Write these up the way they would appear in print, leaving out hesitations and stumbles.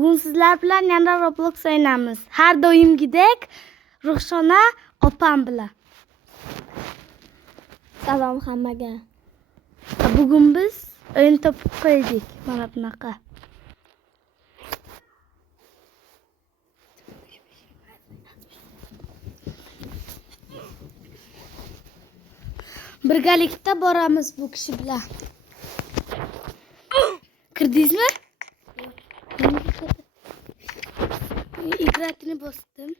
Bugun sizlar bilan yana Roblox o'ynaymiz. Har doimgidek Ruxshona opam bilan. Salom hammaga. Bugun biz o'yin topib qo'ydik. Mana bunaqa. Birgalikda boramiz bu kishi bilan. Kirdingizmi? Igratini bosdim.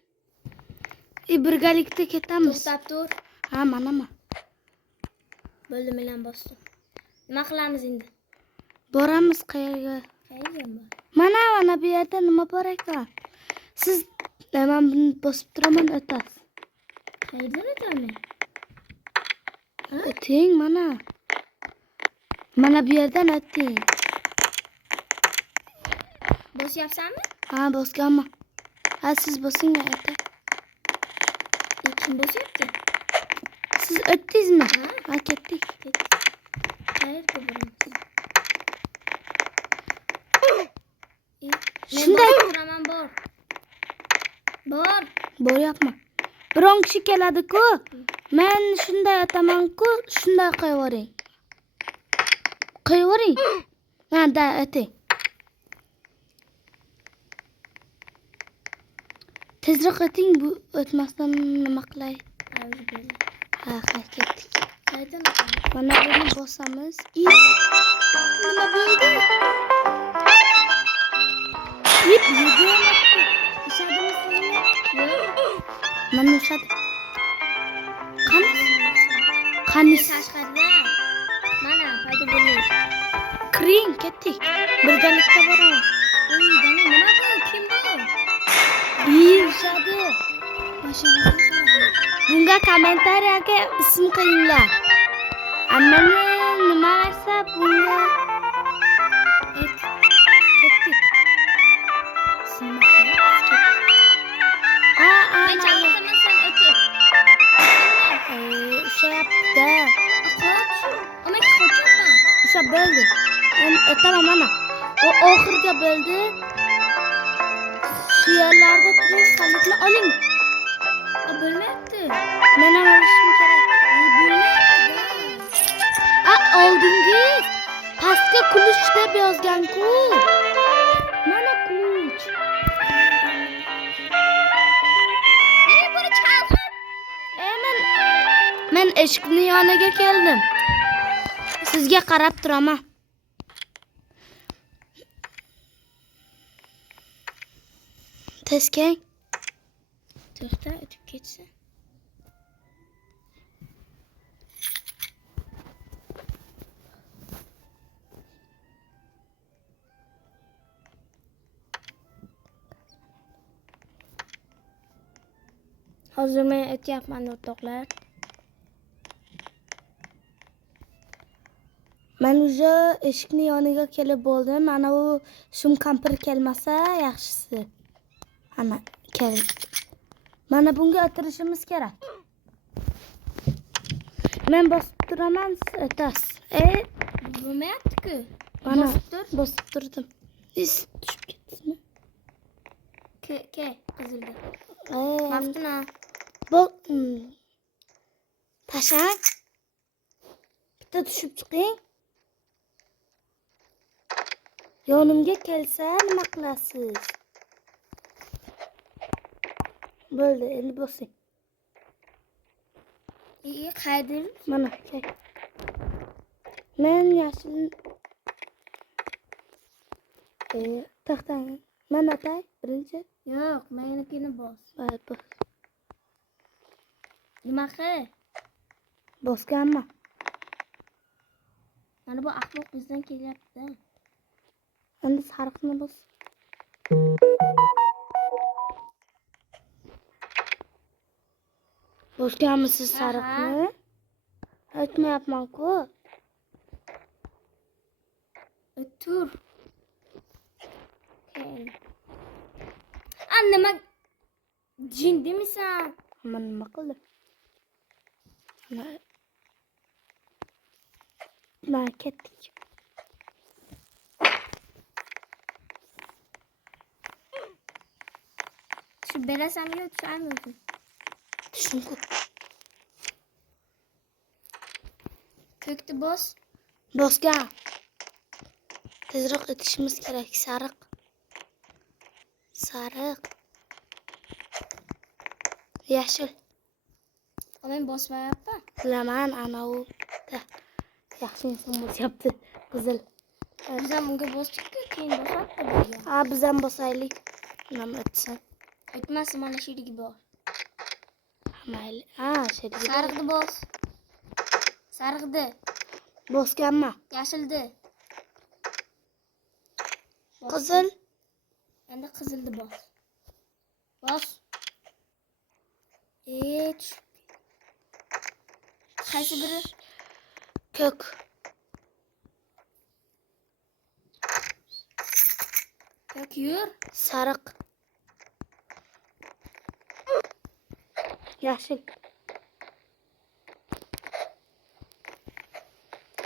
Birgalikda ketamiz. To'xtab tur. Ha, mana. Bo'ldi, men bosdim. Nima qilamiz endi? Boramiz qayerga? Qayerga bor? Mana bu yerda nima bor ekan? Siz men buni bosib turaman o'tasiz. Qayerdan o'taman? O'ting mana. Mana bu yerdan o'ting. Bosyapsanmi? Ha, bosganman. Ha, siz bosing aka. Kim bosyapti? Siz o'tdingizmi? Ha, ketdik. Qayerga boramiz? Shunday turaman, bor. Boryapman. Biron kishi keladi-ku. Men shunday aytaman-ku, shunday qo'yavering. Ha, da o'ting. Tezroq o'ting, bu o'tmasdan nima qilay? Ha, ketdik. Qayerdan o'tamiz? Mana buni bosamiz. Nima bo'ldi? Ushadimi sizlarni? Yo'q. Mana ushadi. Qani? Tashqarida. Mana, paydo bo'ling. Kiring, ketdik. Birgalikda boramiz. Nima bu? Kim bu? Ushadi. Bunga kommentariyaga ism qo'yinglar. Ammani nima narsa bunga ketdik. Men chalg'itaman, sen o'tir. Ushayapti. Qoch. Omay qochibman. Usha bo'ldi. Men o'taman mana. O oxirga bo'ldi. Shu yerlarda turing, qalitni oling. Bo'lmayapti. Men ham olishim kerak. Bo'lmayapti-da. Oldingiz pastga kuluch deb yozgan-ku. Mana kuluch. Buni chalg'it. Men eshikning yoniga keldim. Sizga qarab turaman. Teskang. To'xta, o'tib ketsin. Hozir men o'tyapman, o'rtoqlar. Men уже eshikning yoniga kelib bo'ldim. Mana u shum kampir kelmasa yaxshisi. Ana kel. Mana bunga o'tirishimiz kerak. Men bosib turaman, siz o'tasiz. Bo'lmayapti-ku. Mana bosib turdim. Tushib ketdingizmi? Ke, qizildi. Maftina. Bu tashang. Bitta tushib chiqing. Yonimga kelsa nima qilasiz? Bo'ldi, endi bosing. Qaydir? Mana, kel. Men yashil taxtang. Men atay birinchi. Yo'q, menikini bos. Bos. Nima qil? Bosganman. Mana bu ahmoq bizdan kelyapti. Endi sariqni bos. Bosganmisiz sariqni? O'tmayapman-ku. Tur. Nima jin demisan? Men nima qildim? Ketdik. Shu berasamga tushamiyorsun. Tushunku. Ko'kni bos. Bosgan. Tezroq o'tishimiz kerak. Sariq. Sariq. Yashil. Men bosmayapman. Bilaman, ana u. Yaxshi inson bo'lyapti. Qizil. Biz ham unga bosdik-ku, keyin bosadi bizga. Ha, biz ham bosaylik. Nima o'tsin? O'tmasin, mana shu yerga bor. Mayli. Ha, sherigi. Sariqni bos. Sariqni, Bosganmi? yashilni. Qizil. Endi qizilni bos. Bos. Tush. Qaysi biri? Ko'k. Ko'k yur. Sariq. Yashil.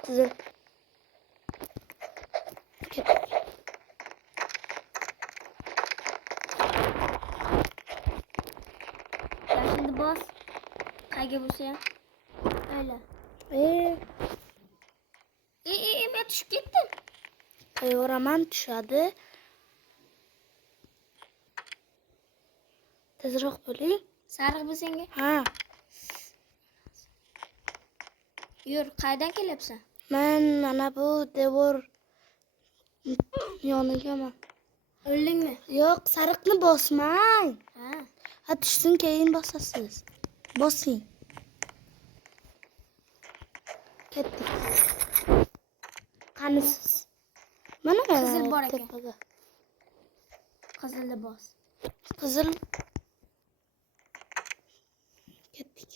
Qizil. Ketdik. Yashilni bos. Qayga bo'lsa ham. Öyle. Men tushib ketdim. Qayoraman tushadi. Tezroq bo'ling. Sariq bu senga. Ha, Yur, qaydan kelyapsan? men mana bu devor yonigaman. O'ldingmi? Yo'q, sariqni bosmang. Ha. Ha, tushsin keyin bosasiz. Bosing. Ketdik. Qanisiz? Mana Qizil bor ekan. tepada. Qizilni bos. Qizil. Ketdik.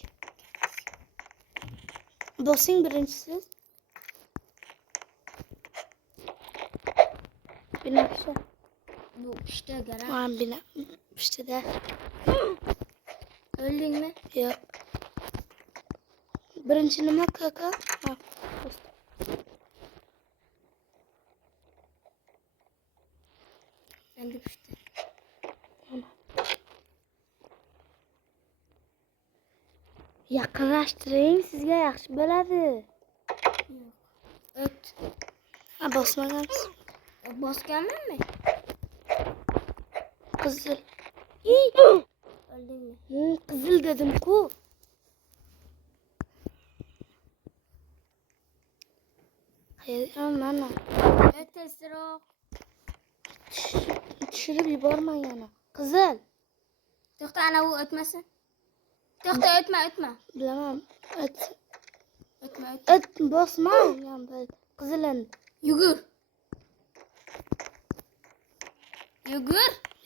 Bosing birinchisi. Binafsha. Bu işte gara. Ha, binafshada. O'ldingmi? Yo'q. Birinchi nima kaka? Ha, bosdim. Endi pishdi. Yaqinlashtiring, sizga yaxshi bo'ladi. O't. Ha, bosmagansiz. Bosganman men. Qizil. O'ldingmi? Qizil dedim-ku. Mana. Tezroq. Tushirib yubormang yana. Qizil. To'xta, ana u o'tmasin. To'xta, o'tma. Bilaman. O'tma. It bosmang. Qizil endi. Yugur.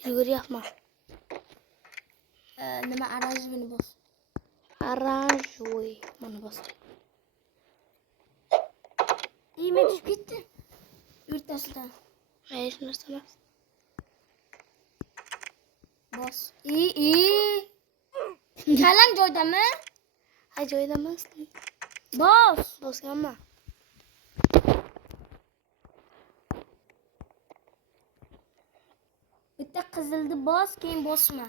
Yuguryapman. Nima oranjevini bos. Oranjoy. Mana bosdim. Men tushib ketdim. O'rtasidan. Hech narsa emas. Bos. Kalang joydami? Ha, joyida emas. Bos. Bosganman. Bitta qizilni bos, keyin bosma.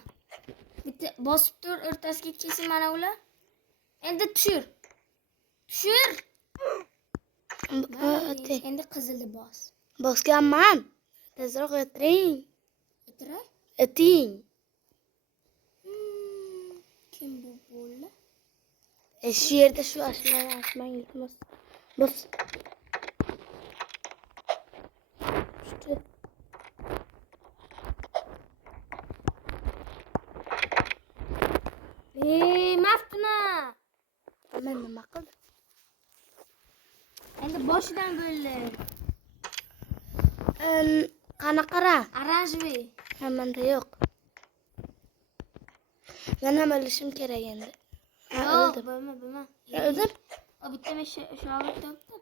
Bitta bosib tur, o'rtasiga kelsin mana ular. Endi tushir. Endi qizilni bos. Bosganman. Tezroq o'tiring. O'tiray. O'ting. Kim bu bo'la? Shu yerda shu ashulani aytmang, iltimos. Bos. Tushdi. Maftuna. Men nima qildim? Endi boshidan bo'ldi. Qanaqa? Oranjevый. Ha, menda yo'q. Men ham o'lishim kerak endi. Ha, o'ldim. Bo'lma. O'ldim. O bitta men shogird topdim.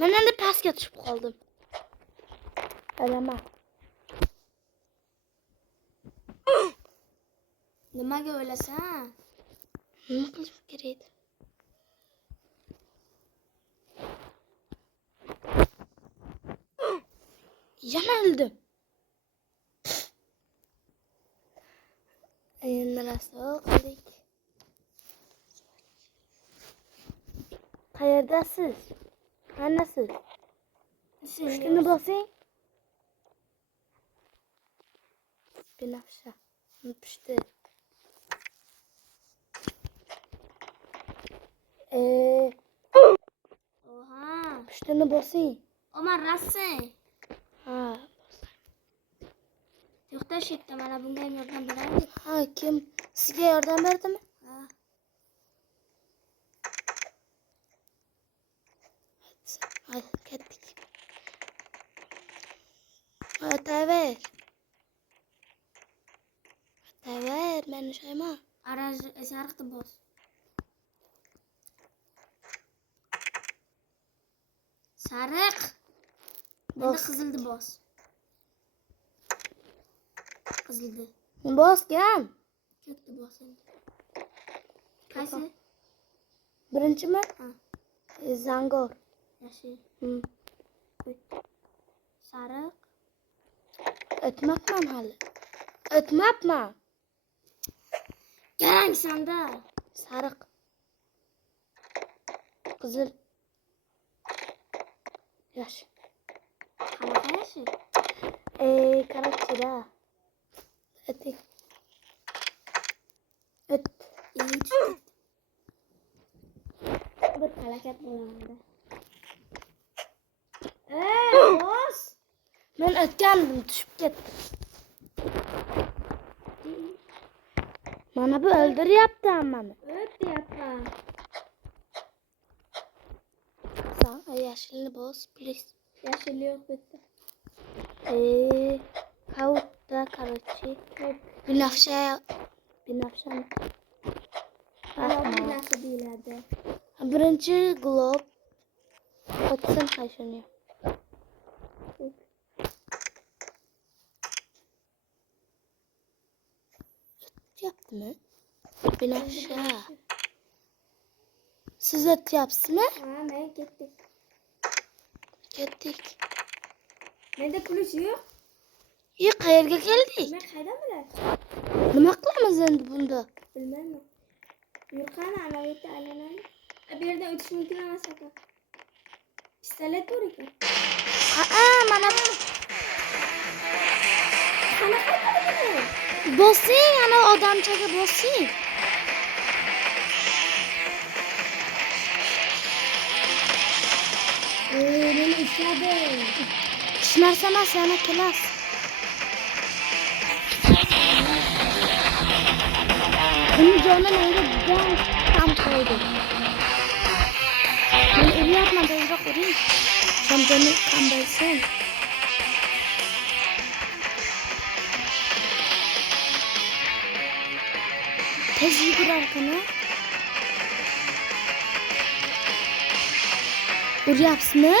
Men endi pastga tushib qoldim. O'laman. Nimaga o'lasan? Nima qilish kerak edi? Yana o'ldim. Nasıl qildik? Qayerdasiz? Qanasiz? Pushtimni bosing. Binafsha. Pushti. Oha. Pushtini bosing. Omar rassin. Ha. Yo'qda shu yerda mana bunga ham yordam beraylik. Ha, kim sizga yordam berdimi? Ha. Hadi ketdik. O'taver. O'taver, men ushlayman. Araz sariqni bos. Sariq. Endi Bos. qizilni bos. Qizilni. Bosgan. Ko'kni bos endi. Qaysi? Birinchimi? Ha. Zangor. Yashil. Sariq. O'tmabman hali. O'tmabman. Garangsanda. Sariq. Qizil. Yashil. Qanaqa yashil? Karakterda. O'ting. O't. Bir harakat bo'lamanda. Bos. Men o'tgandim, tushib ketdim. Mana bu o'ldiryapti hammani. O't deyapman. Sen yashilni bos, please. Yashil yo'q bu yerda. Kavutda, короче. Binafsha. Binafshami? Mana bu narsa deyiladi. Birinchi glob. O'tsin qayshini. O'tyaptimi? Binafsha. Siz o'tyapsizmi? Ha, men ketdik. Ketdik. Menda plyus yo'q. Qayerga keldik? Men qaydan bilay? Nima qilamiz endi bunda? Bilmayman. Yurqani ana bu yerda aylanadi. Bu yerdan o'tish mumkin emas aka. Pistolet bor ekan. Mana Qanaqa qiladi? bosing, ana odamchaga bosing. Meni ishladi. Hech narsa emas, yana kelasiz. Buni joni menga juda ham qo'ydi. Men uryapman, tezroq uring. Joni ham bo'lsin. Tez yugurar qani. Uryapsizmi?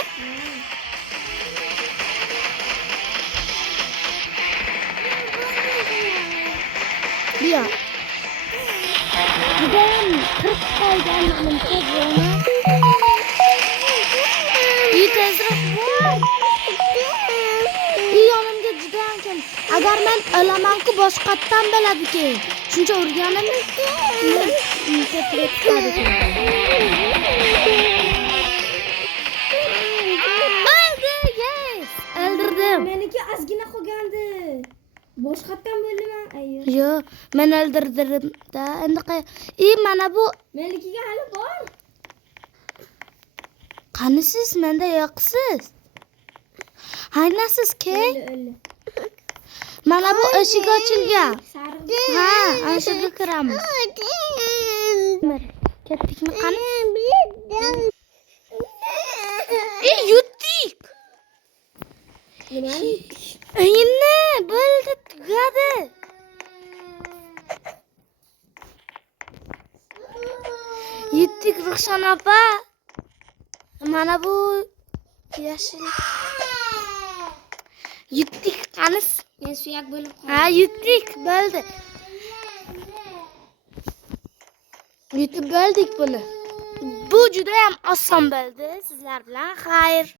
Buyoq. Judayam kirib qolgan menimcha joni. Tezroq bor. Yonimga judayam kam. Agar men o'lamanku boshqatdan bo'ladi keyin. Shuncha urganim o'ldirdim. Meniki ozgina qolgandi. Boshqatdan bo'ldimi? Ayyo. Yo'q, men o'ldirdim-da. Endi mana bu Menikiga hali bor. qani siz menda yo'qsiz. Haynasiz ke? O'li. Mana bu eshik ochilgan. Sariq. Ha, ana shu yerga kiramiz. Ketdikmi qani? Yutdik. Nimani? Endi bo'ldi, tugadi. Yutdik Ruxshon opa. Mana bu yashil. Yutdik qani? Men suyak bo'lib qoldim. Ha, yutdik, bo'ldi. Yutib bo'ldik buni. Bu juda ham oson bo'ldi. Sizlar bilan xayr.